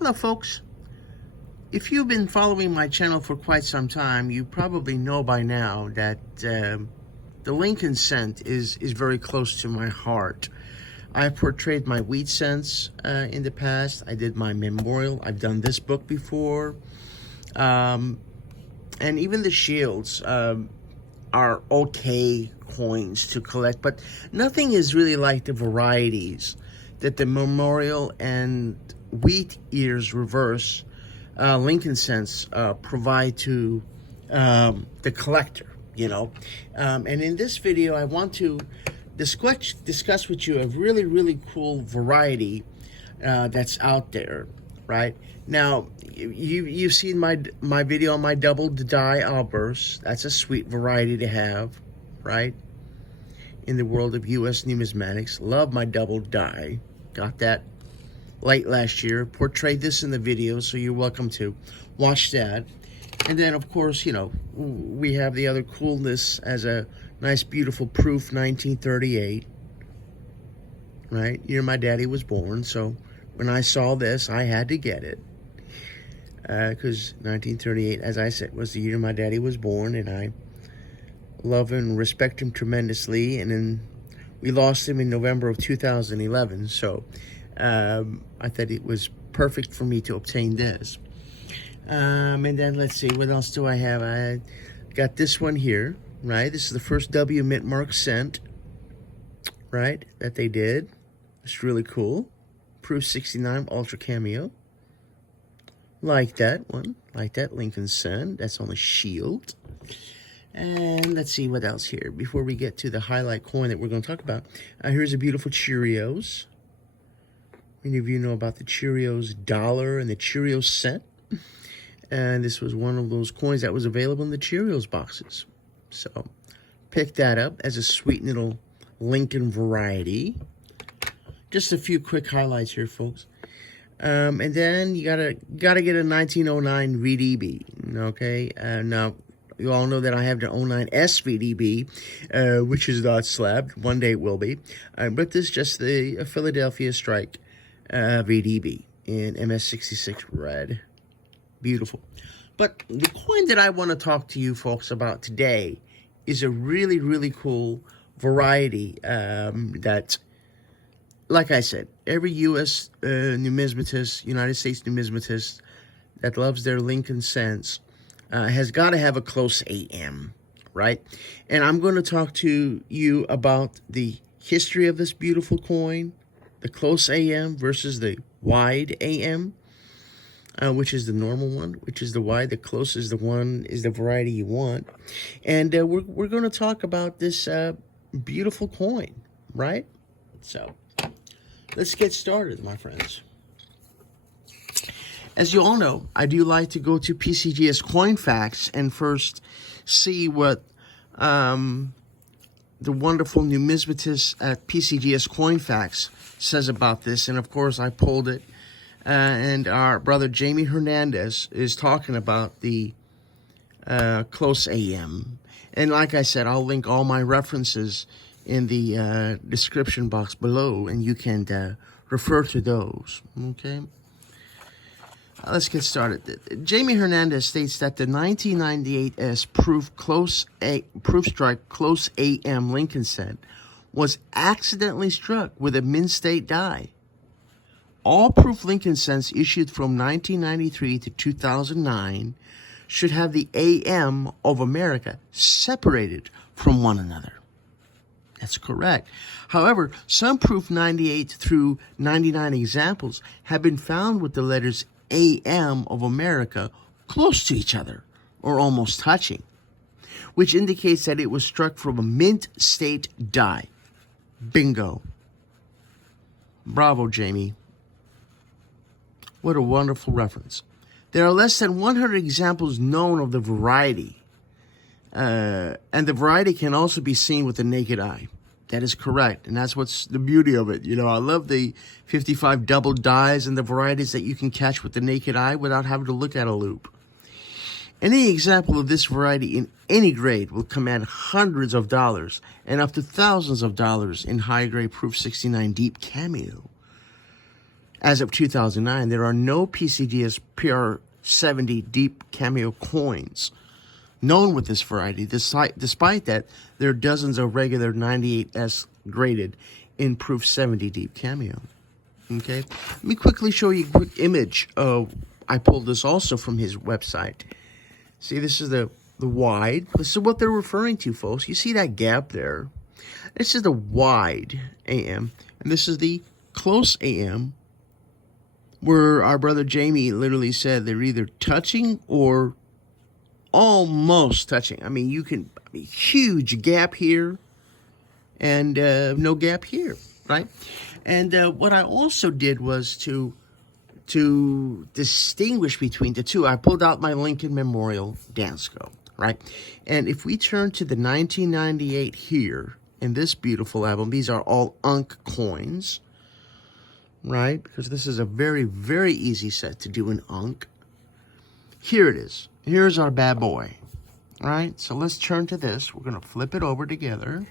Hello folks, if you've been following my channel for quite some time, you probably know by now that the Lincoln scent is very close to my heart. I've portrayed my wheat scents in the past. I did my memorial. I've done this book before. And even the shields are okay coins to collect, but nothing is really like the varieties that the memorial and wheat ears reverse Lincoln scents provide to the collector, you know. And in this video, I want to discuss with you a really cool variety that's out there, right? Now, you've seen my video on my doubled dye outburst. That's a sweet variety to have, right? In the world of U.S. numismatics, love my doubled dye. Got that late last year. Portrayed this in the video, so you're welcome to watch that. And then, of course, you know, we have the other coolness as a nice, beautiful proof 1938, right? Year my daddy was born, so when I saw this, I had to get it. Because 1938, as I said, was the year my daddy was born, and I love and respect him tremendously. And then we lost him in November of 2011, so I thought it was perfect for me to obtain this. And then let's see, what else do I have? I got this one here, right? This is the first W mint mark scent, right, that they did. It's really cool. Proof 69 Ultra Cameo. Like that one. Like that Lincoln scent. That's on the shield. And let's see what else here. Before we get to the highlight coin that we're going to talk about, here's a beautiful Cheerios. Many of you know about the Cheerios dollar and the Cheerios cent. And this was one of those coins that was available in the Cheerios boxes. So, pick that up as a sweet little Lincoln variety. Just a few quick highlights here, folks. And then you gotta get a 1909 VDB, okay? Now, you all know that I have the 09 SVDB, which is not slabbed. One day it will be. But this is just the Philadelphia Strike VDB in MS66 red. Beautiful. But the coin that I want to talk to you folks about today is a really cool variety that, like I said, every U.S. numismatist, United States numismatist that loves their Lincoln scents has got to have a close AM, right? And I'm going to talk to you about the history of this beautiful coin, the close AM versus the wide AM, which is the normal one, which is the wide. The close is the one, is the variety you want. And we're going to talk about this beautiful coin, right? So let's get started, my friends. As you all know, I do like to go to PCGS Coin Facts and first see what the wonderful numismatist at PCGS Coin Facts says about this. And of course, I pulled it. And our brother Jamie Hernandez is talking about the close AM. And like I said, I'll link all my references in the description box below, and you can refer to those, okay? Let's get started. Jamie Hernandez states that the 1998 S proof strike close AM Lincoln scent was accidentally struck with a mint state die. All proof Lincoln scents issued from 1993 to 2009 should have the AM of America separated from one another. That's correct. However, some proof 98 through 99 examples have been found with the letters AM of America close to each other or almost touching, which indicates that it was struck from a mint state die. Bingo. Bravo, Jamie. What a wonderful reference. There are less than 100 examples known of the variety. And the variety can also be seen with the naked eye. That is correct. And that's what's the beauty of it. You know, I love the 55 double dyes and the varieties that you can catch with the naked eye without having to look at a loupe. Any example of this variety in any grade will command hundreds of dollars and up to thousands of dollars in high-grade Proof 69 Deep Cameo. as of 2009, there are no PCGS PR70 deep cameo coins known with this variety. Despite that, there are dozens of regular 98S graded in Proof 70 deep cameo. Okay, let me quickly show you a quick image of. I pulled this also from his website. See, this is the wide. This is what they're referring to, folks. You see that gap there? This is the wide AM, and this is the close AM, where our brother Jamie literally said they're either touching or almost touching. I mean, huge gap here and no gap here, right? And what I also did was to distinguish between the two. I pulled out my Lincoln Memorial Dansco, right? And if we turn to the 1998 here, in this beautiful album, these are all Unk coins, right? Because this is a very, very easy set to do in Unk. Here it is. Here's our bad boy, right? So let's turn to this. We're going to flip it over together.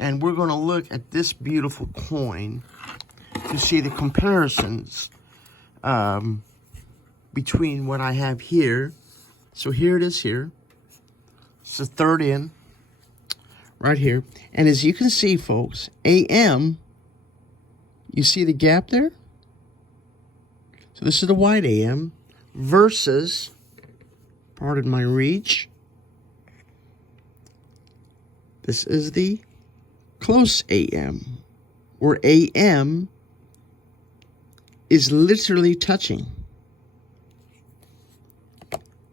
And we're going to look at this beautiful coin to see the comparisons between what I have here. So here it is here. It's the third in, right here. And as you can see, folks, AM, you see the gap there? So this is the wide AM versus, pardon my reach, this is the close AM, where AM is literally touching.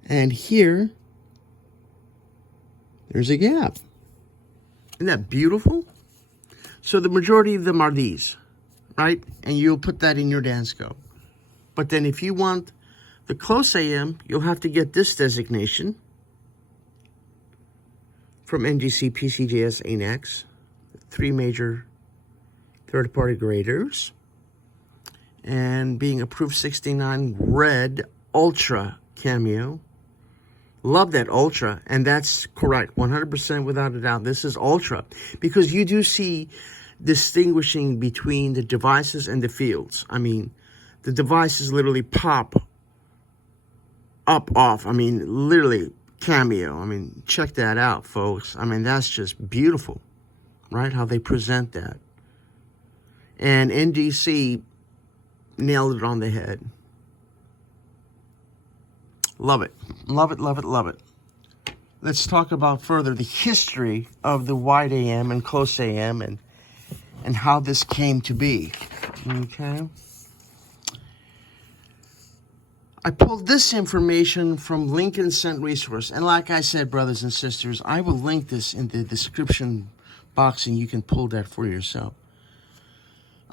And here, there's a gap. Isn't that beautiful? So the majority of them are these, right? And you'll put that in your Dansco. But then if you want the close AM, you'll have to get this designation from NGC PCGS ANAX. 3 major third-party graders, and being a Proof 69 red Ultra cameo. Love that Ultra, and that's correct, 100% without a doubt. This is Ultra, because you do see distinguishing between the devices and the fields. I mean, the devices literally pop up off. I mean, literally cameo. I mean, check that out, folks. I mean, that's just beautiful. Right, how they present that. And NDC nailed it on the head. Love it. Love it, love it, love it. Let's talk about further the history of the wide AM and close AM and how this came to be. Okay. I pulled this information from Lincoln Cent Resource. And like I said, brothers and sisters, I will link this in the description box, and you can pull that for yourself.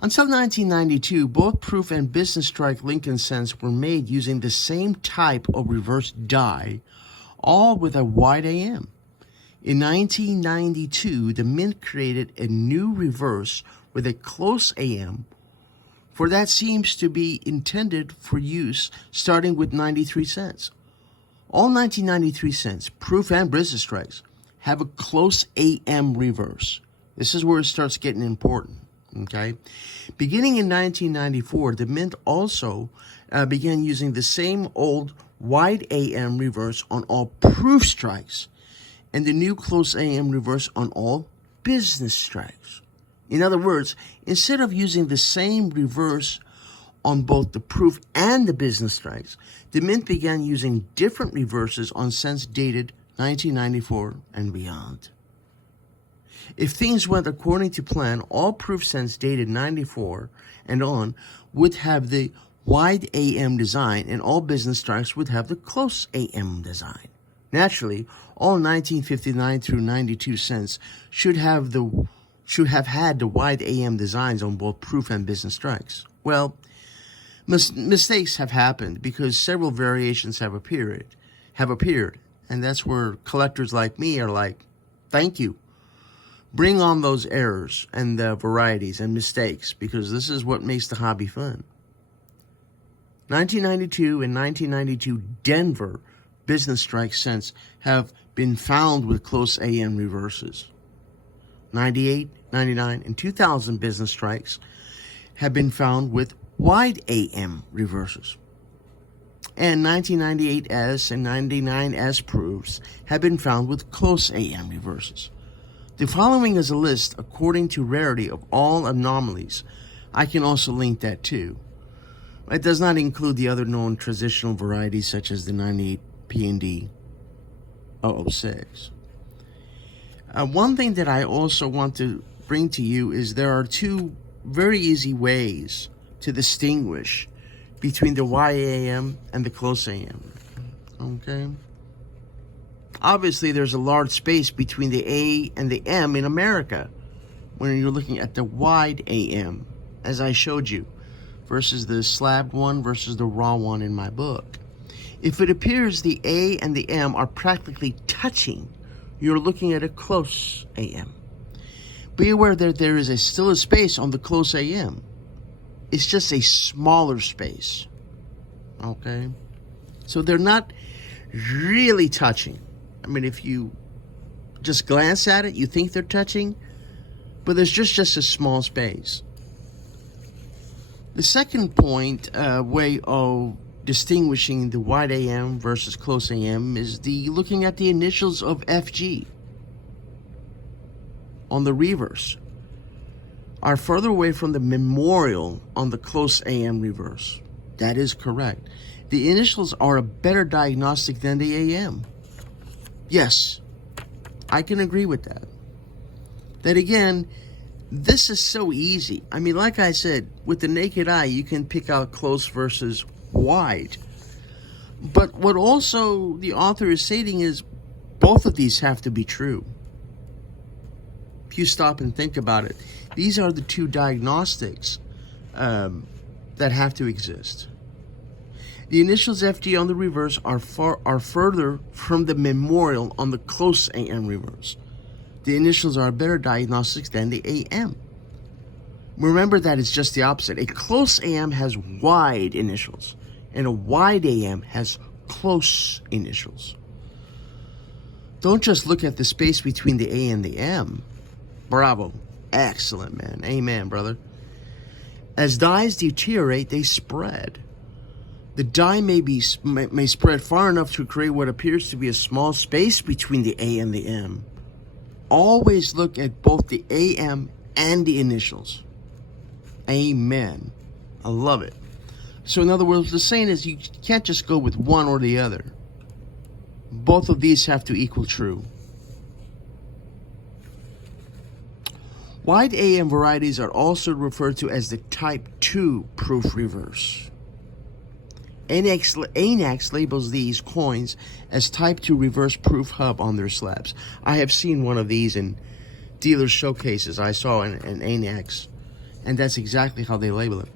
Until 1992, both Proof and Business Strike Lincoln Cents were made using the same type of reverse die, all with a wide AM. In 1992, the Mint created a new reverse with a close AM, for that seems to be intended for use starting with 93 cents. All 1993 cents, Proof and Business Strikes, have a close AM reverse. This is where it starts getting important, okay? Beginning in 1994, the Mint also began using the same old wide AM reverse on all Proof strikes and the new close AM reverse on all Business strikes. In other words, instead of using the same reverse on both the Proof and the Business strikes, the Mint began using different reverses on cents dated 1994 and beyond. If things went according to plan, all Proof cents dated 94 and on would have the wide AM design, and all Business strikes would have the close AM design. Naturally, all 1959 through 92 cents should have had the wide AM designs on both Proof and Business strikes. Well, mistakes have happened because several variations have appeared. And that's where collectors like me are like, thank you. Bring on those errors and the varieties and mistakes, because this is what makes the hobby fun. 1992 and 1992 Denver Business Strike cents have been found with close AM reverses. 98, 99, and 2000 Business Strikes have been found with wide AM reverses. And 1998S and 99S proofs have been found with close AM reverses. The following is a list according to rarity of all anomalies. I can also link that too. It does not include the other known transitional varieties such as the 98 PND 006. One thing that I also want to bring to you is there are two very easy ways to distinguish between the YAM and the close AM. Okay? Obviously, there's a large space between the A and the M in America when you're looking at the wide AM, as I showed you, versus the slabbed one versus the raw one in my book. If it appears the A and the M are practically touching, you're looking at a close AM. Be aware that there is still a space on the close AM. It's just a smaller space. Okay? So they're not really touching. I mean, if you just glance at it, you think they're touching, but there's just a small space. The second point, way of distinguishing the wide AM versus close AM is looking at the initials of FG on the reverse are further away from the memorial on the close AM reverse. That is correct. The initials are a better diagnostic than the AM. Yes, I can agree with that. That again, this is so easy. I mean, like I said, with the naked eye, you can pick out close versus wide. But what also the author is stating is both of these have to be true. If you stop and think about it, these are the two diagnostics that have to exist. The initials FG on the reverse are further from the memorial on the close AM reverse. The initials are better diagnostics than the AM. Remember that it's just the opposite. A close AM has wide initials, and a wide AM has close initials. Don't just look at the space between the A and the M. Bravo. Excellent, man. Amen, brother. As dyes deteriorate, they spread. The dye may spread far enough to create what appears to be a small space between the A and the M. Always look at both the AM and the initials. Amen. I love it. So in other words, what the saying is you can't just go with one or the other. Both of these have to equal true. Wide AM varieties are also referred to as the Type 2 proof reverse. ANAX labels these coins as Type 2 reverse proof hub on their slabs. I have seen one of these in dealer showcases. I saw an ANAX, and that's exactly how they label it.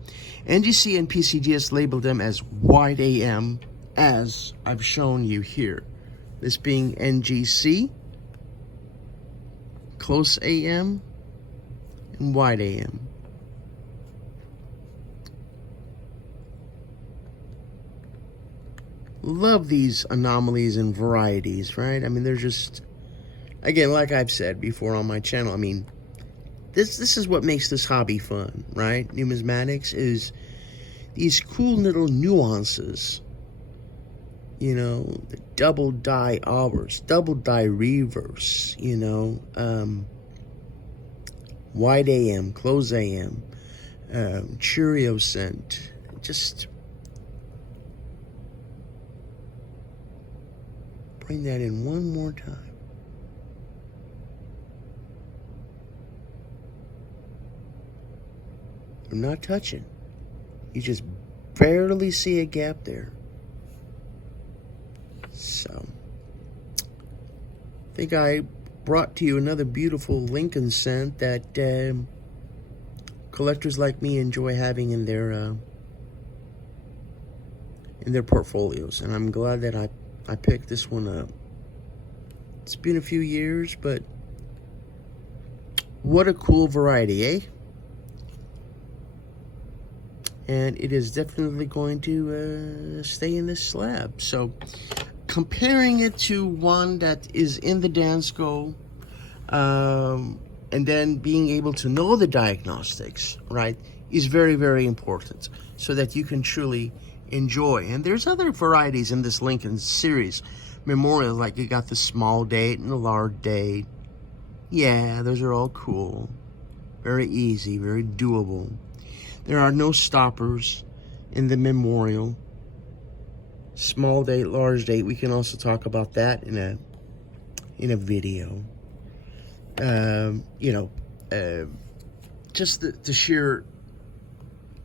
NGC and PCGS label them as wide AM, as I've shown you here. This being NGC, close AM, and wide AM. Love these anomalies and varieties, right? I mean, they're just, again, like I've said before on my channel, I mean, this is what makes this hobby fun, right? Numismatics is these cool little nuances. You know, the double die hours, double die reverse, you know, wide AM, close AM, Cheerio scent, just bring that in one more time. I'm not touching. You just barely see a gap there. So, I think I brought to you another beautiful Lincoln scent that collectors like me enjoy having in their portfolios, and I'm glad that I picked this one up. It's been a few years, but what a cool variety, eh? And it is definitely going to stay in this slab. So, comparing it to one that is in the Dansko, and then being able to know the diagnostics, right? is very, very important so that you can truly enjoy. And there's other varieties in this Lincoln series memorial, like you got the small date and the large date. Yeah, those are all cool. Very easy, very doable. There are no stoppers in the memorial. Small date, large date. We can also talk about that in a video. Just the sheer,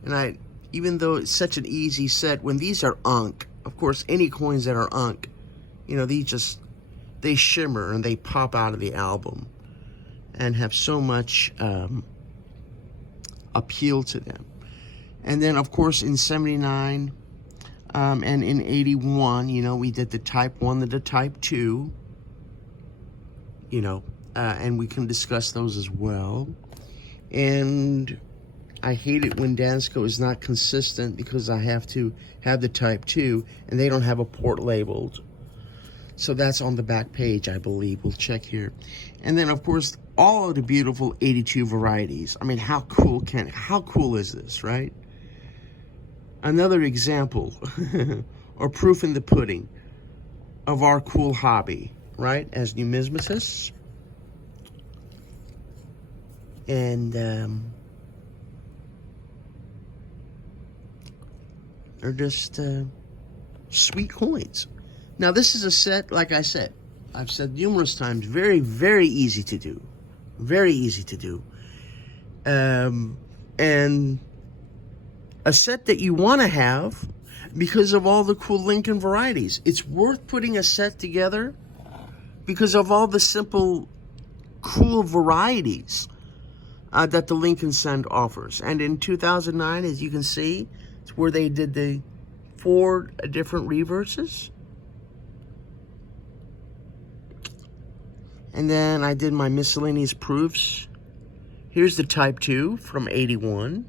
and even though it's such an easy set, when these are unk, of course, any coins that are unk, they shimmer and they pop out of the album and have so much appeal to them. And then, of course, in 79 and in 81, we did the Type 1 and the Type 2, and we can discuss those as well. And I hate it when Dansko is not consistent because I have to have the Type 2 and they don't have a port labeled. So that's on the back page, I believe. We'll check here. And then, of course, all of the beautiful 82 varieties. I mean, how cool is this, right? Another example or proof in the pudding of our cool hobby, right? As numismatists. And they're just sweet coins. Now, this is a set, like I said, I've said numerous times, very, very easy to do. Very easy to do. And a set that you want to have because of all the cool Lincoln varieties. It's worth putting a set together because of all the simple, cool varieties that the Lincoln Cent offers. And in 2009, as you can see, it's where they did the 4 different reverses. And then I did my miscellaneous proofs. Here's the Type 2 from 81.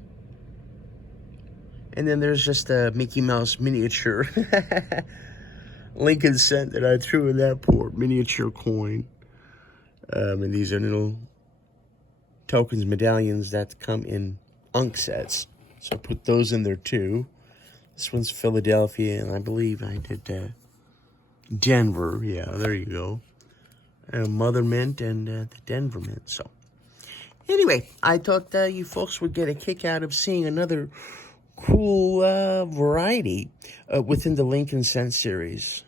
And then there's just a Mickey Mouse miniature Lincoln Cent that I threw in that port, miniature coin. And these are little tokens, medallions that come in unk sets. So I put those in there too. This one's Philadelphia, and I believe I did Denver. Yeah, there you go. Mother Mint and the Denver Mint. So anyway, I thought you folks would get a kick out of seeing another cool variety within the Lincoln Cent series.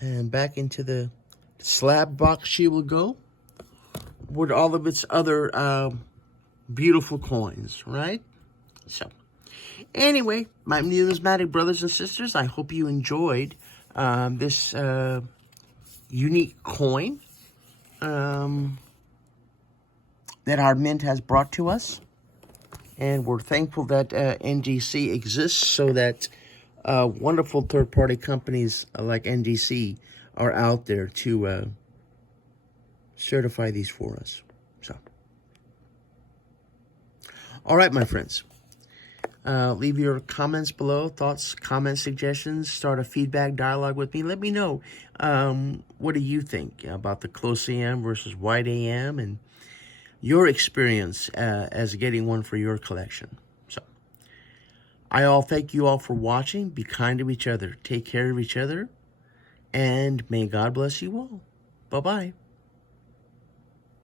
And back into the slab box she will go with all of its other beautiful coins, right? So anyway, my numismatic brothers and sisters, I hope you enjoyed this unique coin that our mint has brought to us. And we're thankful that NGC exists so that wonderful third-party companies like NGC are out there to certify these for us. So, all right, my friends. Leave your comments below, thoughts, comments, suggestions, start a feedback dialogue with me. Let me know, what do you think about the close AM versus wide AM and your experience as getting one for your collection. So, I all thank you all for watching. Be kind to each other. Take care of each other. And may God bless you all. Bye-bye.